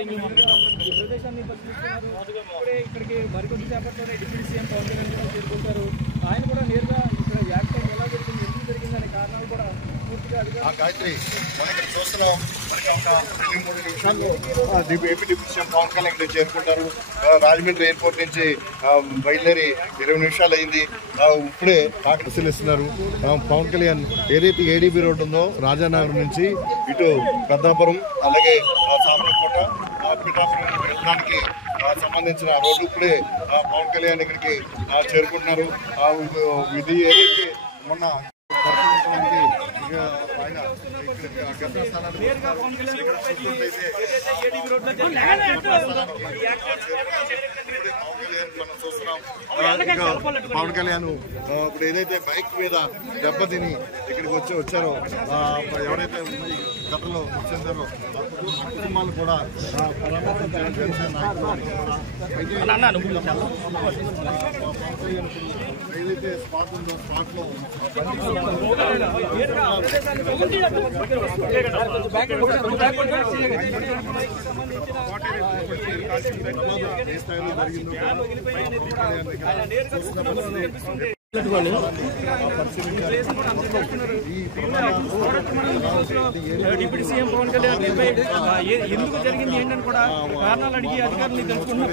ప్రదేశాన్ని ఇప్పుడే ఇక్కడికి మరికొద్ది సేపట్లోనే డిప్యూటీ సీఎం పవన్ కళ్యాణ్ కూడా చేరుకుంటారు. ఆయన కూడా నేరుగా ఇక్కడ యాక్టర్ ఎలా జరిగింది, ఎందుకు జరిగింది అనే కారణాలు కూడా పూర్తిగా గాయత్రి మనం ఇక్కడ చూస్తున్నాం. మనకి ఒక 2-3 నిమిషాల్లో AP deputy CM Pawan Kalyan ఇక్కడ చేరుకుంటారు. రాజమండ్రి ఎయిర్పోర్ట్ నుంచి బయలుదేరి 20 నిమిషాలు అయింది. ఇప్పుడే పరిశీలిస్తున్నారు. పవన్ కళ్యాణ్ ఏదైతే ఏడీబీ రోడ్డు ఉందో రాజానగర్ నుంచి ఇటు పెద్దాపురం అలాగే సామర్లకోట పిఠాపురం వెళ్ళడానికి సంబంధించిన రోడ్డు ఇప్పుడే పవన్ కళ్యాణ్ ఇక్కడికి చేరుకుంటున్నారు. ఇది ఏదైతే మొన్న ఆయన పవన్ కళ్యాణ్ ఇప్పుడు ఏదైతే బైక్ మీద దెబ్బతిని ఇక్కడికి వచ్చారో ఎవరైతే గతంలో చెందారో కుటుంబాలు కూడా ఏదైతే స్పాట్ ఉందో స్పాట్ లో ఏ స్థాయిలో జరిగిందో డిప్యూటీ సీఎం పవన్ కళ్యాణ్ ఎందుకు జరిగింది ఏంటని కూడా కారణాలు అడిగి అధికారులు తెలుసుకుంటున్న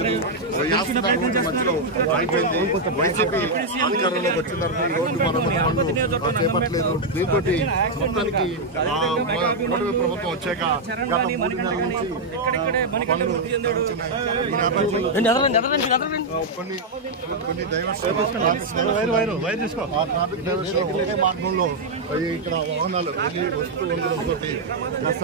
ప్రయత్నం చేస్తున్నారు. వైసీపీ అధికారంలోకి వచ్చిన తర్వాత ఈ రోడ్డు మరమ్మతులు చేపట్టలేదు. దీంతో మొత్తానికి ప్రభుత్వం వచ్చాక గత 3 నెలల నుంచి కొన్ని డైవర్షన్ ట్రాఫిక్ డైవర్షన్ ఒకే మార్గంలో ఇక్కడ వాహనాలు వెళ్ళి వస్తూ ఉండడంతో కాస్త